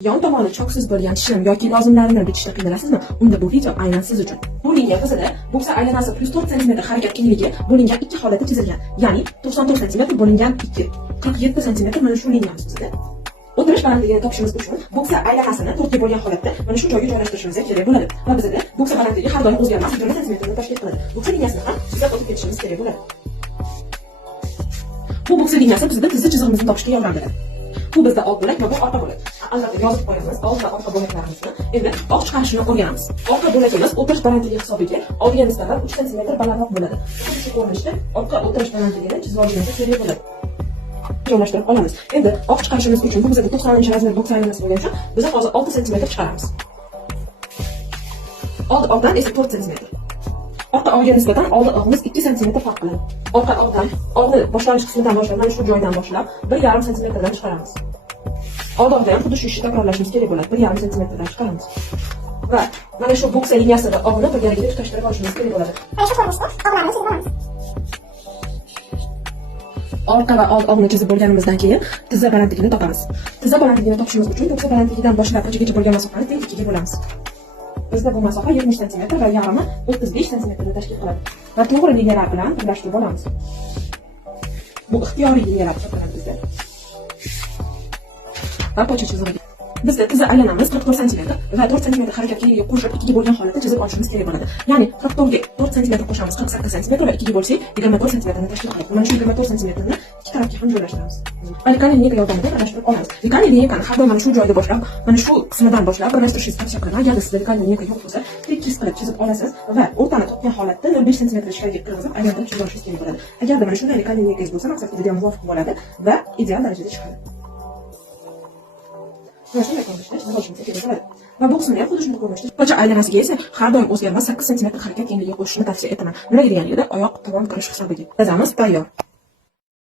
Yon tomoni choksiz bo'lgan tishim yoki lozimlarini bichishda qiynalasizmi? Unda bu video aynan siz uchun. Bu liniya bizada boksa aylanasi plus 4 cm harakat kengligi bo'lingan ikki holatda chizilgan. Ya'ni 94 cm bo'lingan 2, 47 cm mana shu liniyamiz bizda. O'tirish balandligini topishimiz uchun boksa aylanasini 4 ga bo'lgan holatda mana shu joyga joylashtirishimiz kerak bo'ladi. Va bizda boksa balandligi har doim o'zgarmas 20 cm ni tashkil qiladi. Boksa liniyasini ham chizib o'tib ketishimiz kerak bo'ladi. Bu boksa liniyasi bizda tizza chizig'imizni topishga yordam beradi. Bu bizda old bo'lak va bu orqa bo'lak. Albatta yozib qo'yamiz old va orqa bo'laklarimizni. Endi oq chiqarishni o'rganamiz. Orqa bo'lagimiz o'tirish balandligi hisobiga oldiga nisbatan 3 cm balandroq bo'ladi. Shu ko'rinishda orqa o'tirish balandligini chizib olishimiz kerak bo'ladi. Joylashtirib olamiz. Endi oq chiqarishimiz uchun bu bizda 90 razmer boksa aylanasi bo'lgan uchun biz hozir 6 cm chiqaramiz. Old og'dan esa 4 cm. Orqa og'ga nisbatan oldi og'imiz 2 cm farq qiladi. Orqa og'dan og'ni boshlanish qismidan boshlab, mana shu joydan boshlab 1,5 cm dan chiqaramiz. Old og'da ham xuddi shu ishni takrorlashimiz kerak bo'ladi. 1,5 cm dan chiqaramiz. Va mana shu boksa liniyasida og'ni birgalikda tutashtirib olishimiz kerak bo'ladi. Orqa va old og'ni chizib bo'lganimizdan keyin tizza balandligini topamiz. Tizza balandligini topishimiz uchun boksa balandligidan boshlab ko'chaga bo'lgan masofani teng 2 ga bo'lamiz. Bizda bu masofa 70 cm va yarmi 35 cm ni tashkil qiladi. Va to'g'ri liniyalar bilan birlashtirib olamiz. Bu ixtiyoriy liniyalar hisoblanadi bizda. Va pocha chizig'iga. Bizda tizza aylanamiz 44 cm va 4 cm harakat kengligiga qo'shib 2 ga bo'lgan holatda chizib olishimiz kerak bo'ladi. Ya'ni 44 ga 4 cm qo'shamiz, 48 cm va 2 ga bo'lsak 24 cm ni tashkil qiladi. Mana shu 24 cm ni ikki tarafga ham joylashtiramiz. Alikani liniyka yordamida birlashtirib olamiz. Likani linikani har doim mana shu joyda boshlab, mana shu qismidan boshlab birlashtirishingiz tavsiya qilaman. Agar sizda likani liniyka yo'q bo'lsa, tekis qilib chizib olasiz va o'rtani topgan holatda 0,5 cm ichkariga kirgizib aylantirib chizib olishingiz kerak bo'ladi. Agarda mana shunday likani liniyangiz bo'lsa, maqsadga juda ham muvofiq bo'ladi va ideal darajada chiqadi. Va bu qismini ham xuddi shunday ko'rinishda. Pocha aylanasiga esa har doim o'zgarmas 8 cm harakat kengligiga qo'shishni tavsiya etaman. Nima deganligida oyoq tomon kirish hisobiga. Tizamiz tayyor.